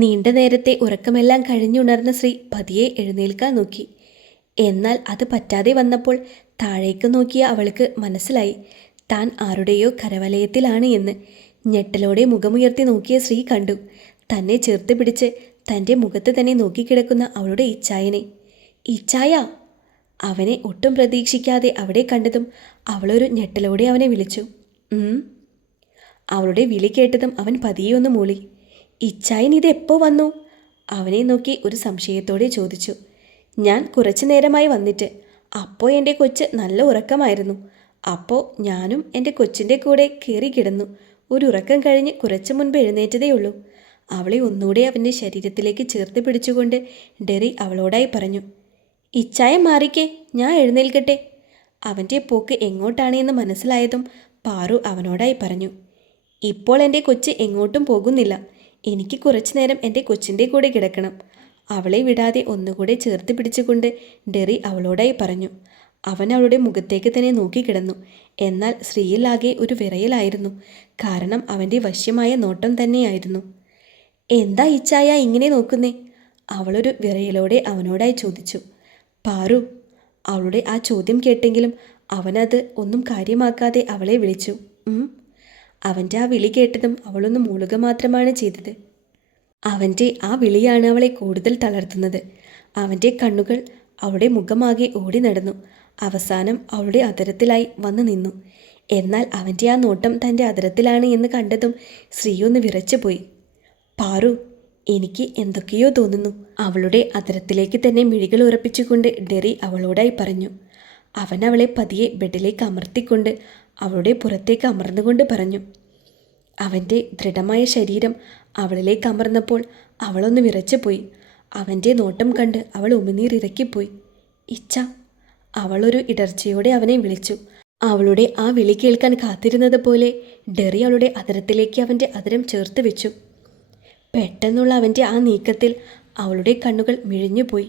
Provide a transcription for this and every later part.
നീണ്ട നേരത്തെ ഉറക്കമെല്ലാം കഴിഞ്ഞുണർന്ന ശ്രീ പതിയെ എഴുന്നേൽക്കാൻ നോക്കി. എന്നാൽ അത് പറ്റാതെ വന്നപ്പോൾ താഴേക്ക് നോക്കിയ അവൾക്ക് മനസ്സിലായി താൻ ആരുടെയോ കരവലയത്തിലാണ് എന്ന്. ഞെട്ടലോടെ മുഖമുയർത്തി നോക്കിയ ശ്രീ കണ്ടു തന്നെ ചേർത്ത് പിടിച്ച് തൻ്റെ മുഖത്ത് തന്നെ നോക്കിക്കിടക്കുന്ന അവളുടെ ഇച്ചായനെ. ഇച്ചായ! അവനെ ഒട്ടും പ്രതീക്ഷിക്കാതെ അവിടെ കണ്ടതും അവളൊരു ഞെട്ടലോടെ അവനെ വിളിച്ചു. അവളുടെ വിളി കേട്ടതും അവൻ പതിയെ ഒന്ന് മൂളി. ഇച്ചായൻ ഇത് എപ്പോൾ വന്നു? അവനെ നോക്കി ഒരു സംശയത്തോടെ ചോദിച്ചു. ഞാൻ കുറച്ചു നേരമായി വന്നിട്ട്. അപ്പോൾ എൻ്റെ കൊച്ച് നല്ല ഉറക്കമായിരുന്നു. അപ്പോൾ ഞാനും എൻ്റെ കൊച്ചിൻ്റെ കൂടെ കയറി കിടന്നു. ഒരു ഉറക്കം കഴിഞ്ഞ് കുറച്ചു മുൻപ് എഴുന്നേറ്റതേ ഉള്ളൂ. അവളെ ഒന്നുകൂടെ അവൻ്റെ ശരീരത്തിലേക്ക് ചേർത്ത് പിടിച്ചുകൊണ്ട് ഡെറി അവളോടായി പറഞ്ഞു. ഇച്ചായം മാറിക്കേ, ഞാൻ എഴുന്നേൽക്കട്ടെ. അവൻ്റെ പോക്ക് എങ്ങോട്ടാണ് എന്ന് മനസ്സിലായതും പാറു അവനോടായി പറഞ്ഞു. ഇപ്പോൾ എൻ്റെ കൊച്ച് എങ്ങോട്ടും പോകുന്നില്ല. എനിക്ക് കുറച്ചു നേരം എൻ്റെ കൊച്ചിൻ്റെ കൂടെ കിടക്കണം. അവളെ വിടാതെ ഒന്നുകൂടെ ചേർത്ത് പിടിച്ചുകൊണ്ട് ഡെറി അവളോടായി പറഞ്ഞു. അവൻ അവളുടെ മുഖത്തേക്ക് തന്നെ നോക്കിക്കിടന്നു. എന്നാൽ ശ്രീയിലാകെ ഒരു വിറയലായിരുന്നു. കാരണം അവൻ്റെ വശ്യമായ നോട്ടം തന്നെയായിരുന്നു. എന്താ ഇച്ചായ ഇങ്ങനെ നോക്കുന്നേ? അവളൊരു വിറയലോടെ അവനോടായി ചോദിച്ചു. പാറു! അവളുടെ ആ ചോദ്യം കേട്ടെങ്കിലും അവനത് ഒന്നും കാര്യമാക്കാതെ അവളെ വിളിച്ചു. അവൻ്റെ ആ വിളി കേട്ടതും അവളൊന്ന് മൂളുക മാത്രമാണ് ചെയ്തത്. അവൻ്റെ ആ വിളിയാണ് അവളെ കൂടുതൽ തളർത്തുന്നത്. അവൻ്റെ കണ്ണുകൾ അവളുടെ മുഖമാകെ ഓടി നടന്നു. അവസാനം അവളുടെ അധരത്തിലായി വന്നു നിന്നു. എന്നാൽ അവൻ്റെ ആ നോട്ടം തൻ്റെ അധരത്തിലാണ് എന്ന് കണ്ടതും ശ്രീയൊന്ന് വിറച്ചുപോയി. പാറു, എനിക്ക് എന്തൊക്കെയോ തോന്നുന്നു. അവളുടെ അധരത്തിലേക്ക് തന്നെ മിഴികൾ ഉറപ്പിച്ചുകൊണ്ട് ഡെറി അവളോടായി പറഞ്ഞു. അവൻ അവളെ പതിയെ ബെഡിലേക്ക് അമർത്തിക്കൊണ്ട് അവളുടെ പുറത്തേക്ക് അമർന്നുകൊണ്ട് പറഞ്ഞു. അവൻ്റെ ദൃഢമായ ശരീരം അവളിലേക്ക് അമർന്നപ്പോൾ അവളൊന്ന് വിറച്ചുപോയി. അവൻ്റെ നോട്ടം കണ്ട് അവൾ ഉമിനീരിറക്കിപ്പോയി. ഇച്ച! അവളൊരു ഇടർച്ചയോടെ അവനെ വിളിച്ചു. അവളുടെ ആ വിളി കേൾക്കാൻ കാത്തിരുന്നത് പോലെ ഡെറി അവളുടെ അധരത്തിലേക്ക് അവൻ്റെ അധരം ചേർത്ത് വെച്ചു. പെട്ടെന്നുള്ള അവൻ്റെ ആ നീക്കത്തിൽ അവളുടെ കണ്ണുകൾ മിഴിഞ്ഞുപോയി.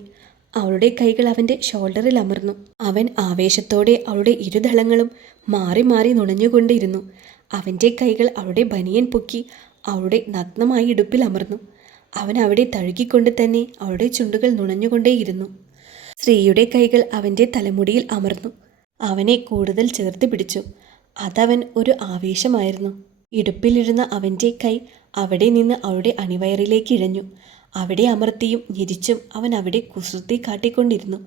അവളുടെ കൈകൾ അവൻ്റെ ഷോൾഡറിൽ അമർന്നു. അവൻ ആവേശത്തോടെ അവളുടെ ഇരുതളങ്ങളും മാറി മാറി നുണഞ്ഞുകൊണ്ടിരുന്നു. അവൻ്റെ കൈകൾ അവളുടെ ബനിയൻ പൊക്കി അവളുടെ നഗ്നമായ ഇടുപ്പിൽ അമർന്നു. അവൻ അവിടെ തഴുകിക്കൊണ്ട് തന്നെ അവളുടെ ചുണ്ടുകൾ നുണഞ്ഞുകൊണ്ടേയിരുന്നു. സ്ത്രീയുടെ കൈകൾ അവൻ്റെ തലമുടിയിൽ അമർന്നു. അവനെ കൂടുതൽ ചേർത്ത് പിടിച്ചു. അതവൻ ഒരു ആവേശമായിരുന്നു. ഇടുപ്പിലിരുന്ന അവൻ്റെ കൈ അവിടെ നിന്ന് അവളുടെ അണിവയറിലേക്ക് ഇഴഞ്ഞു. അവിടെ അമർത്തിയും ഞെരിച്ചും അവൻ അവിടെ കുസൃതി കാട്ടിക്കൊണ്ടിരുന്നു.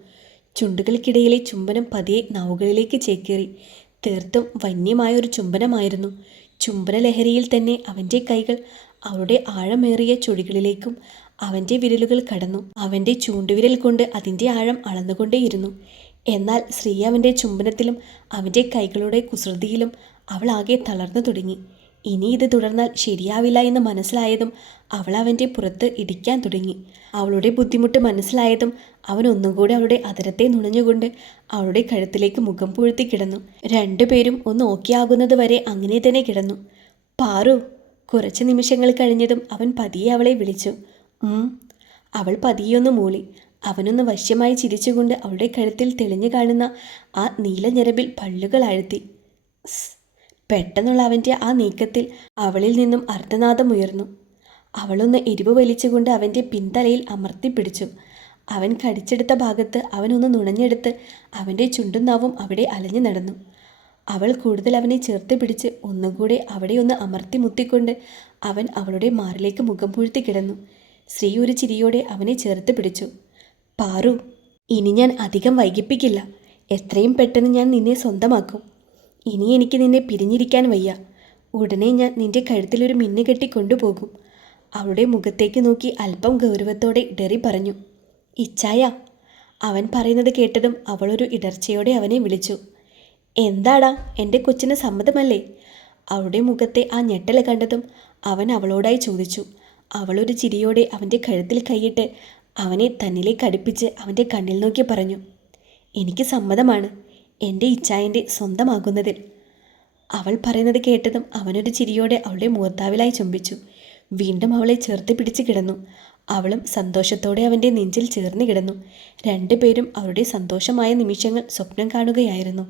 ചുണ്ടുകൾക്കിടയിലെ ചുംബനം പതിയെ നാവുകളിലേക്ക് ചേക്കേറി. തീർത്തും വന്യമായൊരു ചുംബനമായിരുന്നു. ചുംബനലഹരിയിൽ തന്നെ അവൻ്റെ കൈകൾ അവളുടെ ആഴമേറിയ ചുഴികളിലേക്കും അവൻ്റെ വിരലുകൾ കടന്നു. അവൻ്റെ ചൂണ്ടുവിരൽ കൊണ്ട് അതിൻ്റെ ആഴം അളന്നുകൊണ്ടേയിരുന്നു. എന്നാൽ സ്ത്രീ അവൻ്റെ ചുംബനത്തിലും അവൻ്റെ കൈകളുടെ കുസൃതിയിലും അവൾ ആകെ തളർന്നു തുടങ്ങി. ഇനി ഇത് തുടർന്നാൽ ശരിയാവില്ല എന്ന് മനസ്സിലായതും അവൾ അവൻ്റെ പുറത്ത് ഇടിക്കാൻ തുടങ്ങി. അവളുടെ ബുദ്ധിമുട്ട് മനസ്സിലായതും അവൻ ഒന്നും കൂടെ അവളുടെ അധരത്തെ നുണഞ്ഞുകൊണ്ട് അവളുടെ കഴുത്തിലേക്ക് മുഖം പൂഴ്ത്തി കിടന്നു. രണ്ടുപേരും ഒന്ന് ഓക്കെ ആകുന്നത് വരെ അങ്ങനെ തന്നെ കിടന്നു. പാറു! കുറച്ച് നിമിഷങ്ങൾ കഴിഞ്ഞതും അവൻ പതിയെ അവളെ വിളിച്ചു. അവൾ പതിയൊന്ന് മൂളി. അവനൊന്ന് വശ്യമായി ചിരിച്ചുകൊണ്ട് അവളുടെ കഴുത്തിൽ തെളിഞ്ഞു കാണുന്ന ആ നീല ഞരമ്പിൽ പല്ലുകൾ ആഴ്ത്തി. പെട്ടെന്നുള്ള അവൻ്റെ ആ നീക്കത്തിൽ അവളിൽ നിന്നും അർദ്ധനാദമുയർന്നു. അവളൊന്ന് എരിവ് വലിച്ചുകൊണ്ട് അവൻ്റെ പിന്തലയിൽ അമർത്തിപ്പിടിച്ചു. അവൻ കടിച്ചെടുത്ത ഭാഗത്ത് അവനൊന്ന് നുണഞ്ഞെടുത്ത് അവൻ്റെ ചുണ്ടും നാവും അവിടെ അലഞ്ഞു നടന്നു. അവൾ കൂടുതൽ അവനെ ചേർത്ത് പിടിച്ച് ഒന്നുകൂടെ അവിടെ ഒന്ന് അമർത്തി മുത്തിക്കൊണ്ട് അവൻ അവളുടെ മാറിലേക്ക് മുഖം പൂഴ്ത്തി കിടന്നു. സ്ത്രീ ഒരു ചിരിയോടെ അവനെ ചേർത്ത് പിടിച്ചു. പാറു! ഇനി ഞാൻ അധികം വൈകിപ്പിക്കില്ല. എത്രയും പെട്ടെന്ന് ഞാൻ നിന്നെ സ്വന്തമാക്കും. ഇനി എനിക്ക് നിന്നെ പിരിഞ്ഞിരിക്കാൻ വയ്യ. ഉടനെ ഞാൻ നിന്റെ കഴുത്തിലൊരു മിന്നു കെട്ടി കൊണ്ടുപോകും. അവളുടെ മുഖത്തേക്ക് നോക്കി അല്പം ഗൗരവത്തോടെ ഡെറി പറഞ്ഞു. ഇച്ചായ! അവൻ പറയുന്നത് കേട്ടതും അവളൊരു ഇടർച്ചയോടെ അവനെ വിളിച്ചു. എന്താടാ, എൻ്റെ കൊച്ചിന് സമ്മതമല്ലേ? അവളുടെ മുഖത്തെ ആ ഞെട്ടൽ കണ്ടതും അവൻ അവളോടായി ചോദിച്ചു. അവളൊരു ചിരിയോടെ അവൻ്റെ കഴുത്തിൽ കൈയിട്ട് അവനെ തന്നിലേക്ക് അടുപ്പിച്ച് അവൻ്റെ കണ്ണിൽ നോക്കി പറഞ്ഞു. എനിക്ക് സമ്മതമാണ് എൻ്റെ ഇച്ചായൻ്റെ സ്വന്തമാകുന്നതിൽ. അവൾ പറയുന്നത് കേട്ടതും അവനൊരു ചിരിയോടെ അവളുടെ മൂർധാവിലായി ചുംബിച്ചു. വീണ്ടും അവളെ ചേർത്ത് പിടിച്ച് കിടന്നു. അവളും സന്തോഷത്തോടെ അവൻ്റെ നെഞ്ചിൽ ചേർന്ന് കിടന്നു. രണ്ടുപേരും അവരുടെ സന്തോഷമായ നിമിഷങ്ങൾ സ്വപ്നം കാണുകയായിരുന്നു.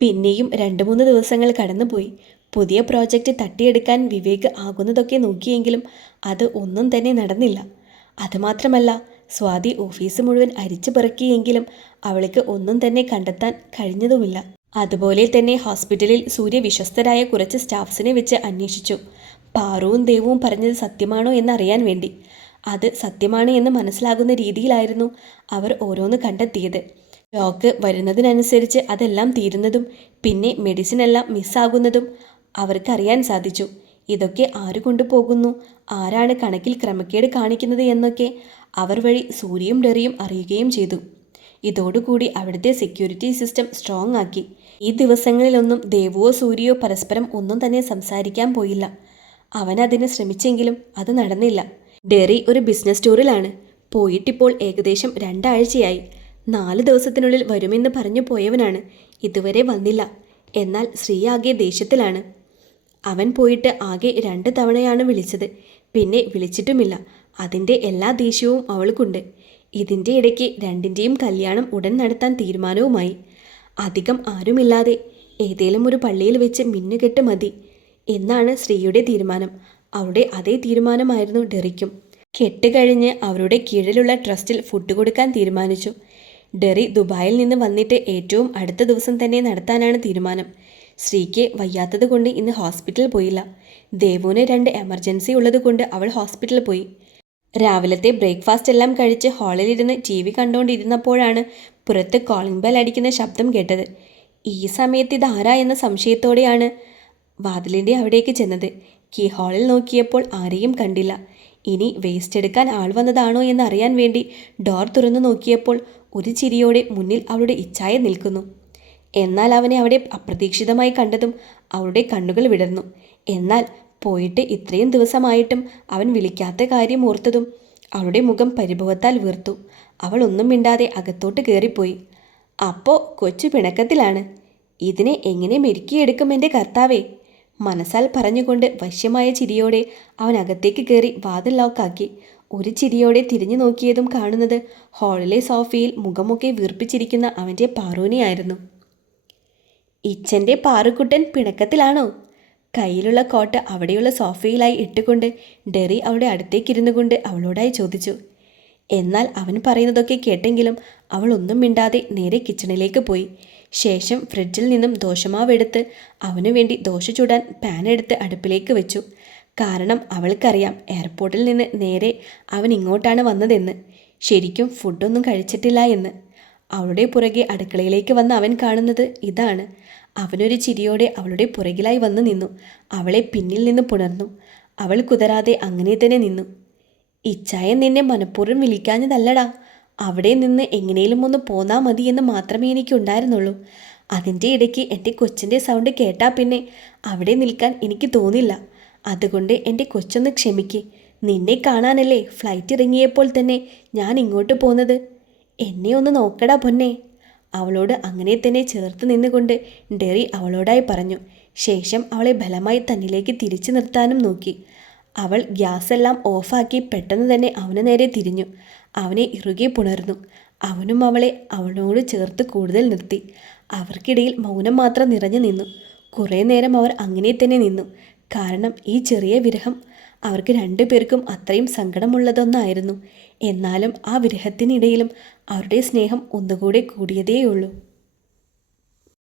പിന്നെയും 2-3 ദിവസങ്ങൾ കടന്നുപോയി. പുതിയ പ്രോജക്റ്റ് തട്ടിയെടുക്കാൻ വിവേക് ആകുന്നതൊക്കെ നോക്കിയെങ്കിലും അത് ഒന്നും തന്നെ നടന്നില്ല. അതുമാത്രമല്ല, സ്വാതി ഓഫീസ് മുഴുവൻ അരിച്ചു പെറുക്കിയെങ്കിലും അവൾക്ക് ഒന്നും തന്നെ കണ്ടെത്താൻ കഴിഞ്ഞതുമില്ല. അതുപോലെ തന്നെ ഹോസ്പിറ്റലിൽ സൂര്യ വിശ്വസ്തരായ കുറച്ച് സ്റ്റാഫ്സിനെ വെച്ച് അന്വേഷിച്ചു. പാറുവും ദേവും പറഞ്ഞത് സത്യമാണോ എന്നറിയാൻ വേണ്ടി. അത് സത്യമാണ് എന്ന് മനസ്സിലാകുന്ന രീതിയിലായിരുന്നു അവർ ഓരോന്ന് കണ്ടെത്തിയത്. സ്റ്റോക്ക് വരുന്നതിനനുസരിച്ച് അതെല്ലാം തീരുന്നതും പിന്നെ മെഡിസിൻ എല്ലാം മിസ്സാകുന്നതും അവർക്കറിയാൻ സാധിച്ചു. ഇതൊക്കെ ആര് കൊണ്ടുപോകുന്നു, ആരാണ് കണക്കിൽ ക്രമക്കേട് കാണിക്കുന്നത് എന്നൊക്കെ അവർ വഴി സൂര്യയും ഡെറിയും അറിയുകയും ചെയ്തു. ഇതോടുകൂടി അവിടുത്തെ സെക്യൂരിറ്റി സിസ്റ്റം സ്ട്രോങ് ആക്കി. ഈ ദിവസങ്ങളിലൊന്നും ദേവുവോ സൂര്യയോ പരസ്പരം ഒന്നും തന്നെ സംസാരിക്കാൻ പോയില്ല. അവൻ അതിന് ശ്രമിച്ചെങ്കിലും അത് നടന്നില്ല. ഡെറി ഒരു ബിസിനസ് ടൂറിലാണ്. പോയിട്ടിപ്പോൾ ഏകദേശം 2 ആഴ്ചയായി. 4 ദിവസത്തിനുള്ളിൽ വരുമെന്ന് പറഞ്ഞു പോയവനാണ്. ഇതുവരെ വന്നില്ല. എന്നാൽ ശ്രീ ആകെ ദേഷ്യത്തിലാണ്. അവൻ പോയിട്ട് ആകെ 2 തവണയാണ് വിളിച്ചത്. പിന്നെ വിളിച്ചിട്ടുമില്ല. അതിൻ്റെ എല്ലാ ദേഷ്യവും അവൾക്കുണ്ട്. ഇതിൻ്റെ ഇടയ്ക്ക് രണ്ടിൻ്റെയും കല്യാണം ഉടൻ നടത്താൻ തീരുമാനവുമായി. അധികം ആരുമില്ലാതെ ഏതേലും ഒരു പള്ളിയിൽ വെച്ച് മിന്നുകെട്ട് മതി എന്നാണ് ശ്രീയുടെ തീരുമാനം. അവളുടെ അതേ തീരുമാനമായിരുന്നു ഡെറിക്കും. കെട്ട് കഴിഞ്ഞ് അവരുടെ കീഴിലുള്ള ട്രസ്റ്റിൽ ഫുഡ് കൊടുക്കാൻ തീരുമാനിച്ചു. ഡെറി ദുബായിൽ നിന്ന് വന്നിട്ട് ഏറ്റവും അടുത്ത ദിവസം തന്നെ നടത്താനാണ് തീരുമാനം. ശ്രീക്ക് വയ്യാത്തത് കൊണ്ട് ഇന്ന് ഹോസ്പിറ്റലിൽ പോയില്ല. ദേവുവിന് 2 എമർജൻസി ഉള്ളത് കൊണ്ട് അവൾ ഹോസ്പിറ്റലിൽ പോയി. രാവിലത്തെ ബ്രേക്ക്ഫാസ്റ്റ് എല്ലാം കഴിച്ച് ഹാളിലിരുന്ന് TV കണ്ടുകൊണ്ടിരുന്നപ്പോഴാണ് പുറത്ത് കോളിംഗ് ബെൽ അടിക്കുന്ന ശബ്ദം കേട്ടത്. ഈ സമയത്ത് ഇതാരാ എന്ന സംശയത്തോടെയാണ് വാതിലിൻ്റെ അവിടേക്ക് ചെന്നത്. കീ ഹാളിൽ നോക്കിയപ്പോൾ ആരെയും കണ്ടില്ല. ഇനി വേസ്റ്റ് എടുക്കാൻ ആൾ വന്നതാണോ എന്നറിയാൻ വേണ്ടി ഡോർ തുറന്നു നോക്കിയപ്പോൾ ഒരു ചിരിയോടെ മുന്നിൽ അവളുടെ ഇച്ഛായ നിൽക്കുന്നു. എന്നാൽ അവനെ അവിടെ അപ്രതീക്ഷിതമായി കണ്ടതും അവളുടെ കണ്ണുകൾ വിടർന്നു. എന്നാൽ പോയിട്ട് ഇത്രയും ദിവസമായിട്ടും അവൻ വിളിക്കാത്ത കാര്യം ഓർത്തതും അവളുടെ മുഖം പരിഭവത്താൽ വീർത്തു. അവൾ ഒന്നും മിണ്ടാതെ അകത്തോട്ട് കയറിപ്പോയി. അപ്പോൾ കൊച്ചു പിണക്കത്തിലാണ്. ഇതിനെ എങ്ങനെ മെരുക്കിയെടുക്കും എൻ്റെ കർത്താവേ, മനസ്സാൽ പറഞ്ഞുകൊണ്ട് വശ്യമായ ചിരിയോടെ അവൻ അകത്തേക്ക് കയറി വാതിൽ ലോക്കാക്കി. ഒരു ചിരിയോടെ തിരിഞ്ഞു നോക്കിയതും കാണുന്നത് ഹാളിലെ സോഫയിൽ മുഖമൊക്കെ വീർപ്പിച്ചിരിക്കുന്ന അവൻ്റെ പാറുവിനെയായിരുന്നു. ഇച്ഛൻ്റെ പാറുക്കുട്ടൻ പിണക്കത്തിലാണോ? കയ്യിലുള്ള കോട്ട് അവിടെയുള്ള സോഫയിലായി ഇട്ടുകൊണ്ട് ഡെറി അവളുടെ അടുത്തേക്കിരുന്നു കൊണ്ട് അവളോടായി ചോദിച്ചു. എന്നാൽ അവൻ പറയുന്നതൊക്കെ കേട്ടെങ്കിലും അവൾ ഒന്നും മിണ്ടാതെ നേരെ കിച്ചണിലേക്ക് പോയി. ശേഷം ഫ്രിഡ്ജിൽ നിന്നും ദോശമാവെടുത്ത് അവനു വേണ്ടി ദോശ ചുടാൻ പാൻ എടുത്ത് അടുപ്പിലേക്ക് വെച്ചു. കാരണം അവൾക്കറിയാം എയർപോർട്ടിൽ നിന്ന് നേരെ അവൻ ഇങ്ങോട്ടാണ് വന്നതെന്ന്. ശരിക്കും ഫുഡൊന്നും കഴിച്ചിട്ടില്ല എന്ന്. അവളുടെ പുറകെ അടുക്കളയിലേക്ക് വന്ന അവൻ കാണുന്നത് ഇതാണ്. അവനൊരു ചിരിയോടെ അവളുടെ പുറകിലായി വന്നു നിന്നു. അവളെ പിന്നിൽ നിന്ന് പുണർന്നു. അവൾ കുതരാതെ അങ്ങനെ തന്നെ നിന്നു. ഇച്ഛായൻ നിന്നെ മനഃപൂർവ്വം വിളിക്കാഞ്ഞതല്ലടാ. അവിടെ നിന്ന് എങ്ങനെയും ഒന്ന് പോന്നാ മതി എന്ന് മാത്രമേ എനിക്കുണ്ടായിരുന്നുള്ളൂ. അതിൻ്റെ ഇടയ്ക്ക് എൻ്റെ കൊച്ചിൻ്റെ സൗണ്ട് കേട്ടാൽ പിന്നെ അവിടെ നിൽക്കാൻ എനിക്ക് തോന്നില്ല. അതുകൊണ്ട് എൻ്റെ കൊച്ചൊന്ന് ക്ഷമിക്ക്. നിന്നെ കാണാനല്ലേ ഫ്ലൈറ്റ് ഇറങ്ങിയപ്പോൾ തന്നെ ഞാൻ ഇങ്ങോട്ട് പോന്നത്. എന്നെ ഒന്ന് നോക്കടാ പൊന്നെ. അവളോട് അങ്ങനെ തന്നെ ചേർത്ത് നിന്നുകൊണ്ട് ഡെറി അവളോടായി പറഞ്ഞു. ശേഷം അവളെ ബലമായി തന്നിലേക്ക് തിരിച്ചു നിർത്താനും നോക്കി. അവൾ ഗ്യാസെല്ലാം ഓഫാക്കി പെട്ടെന്ന് തന്നെ അവന് നേരെ തിരിഞ്ഞു. അവനെ ഇറുകെ പുണർന്നു. അവനും അവളെ അവനോട് ചേർത്ത് കൂടുതൽ നിർത്തി. അവർക്കിടയിൽ മൗനം മാത്രം നിറഞ്ഞു നിന്നു. കുറേ നേരം അവർ അങ്ങനെ തന്നെ നിന്നു. കാരണം ഈ ചെറിയ വിരഹം അവർക്ക് 2 പേർക്കും അത്രയും സങ്കടമുള്ളതൊന്നായിരുന്നു. എന്നാലും ആ വിരഹത്തിനിടയിലും അവരുടെ സ്നേഹം ഒന്നുകൂടെ കൂടിയതേയുള്ളൂ.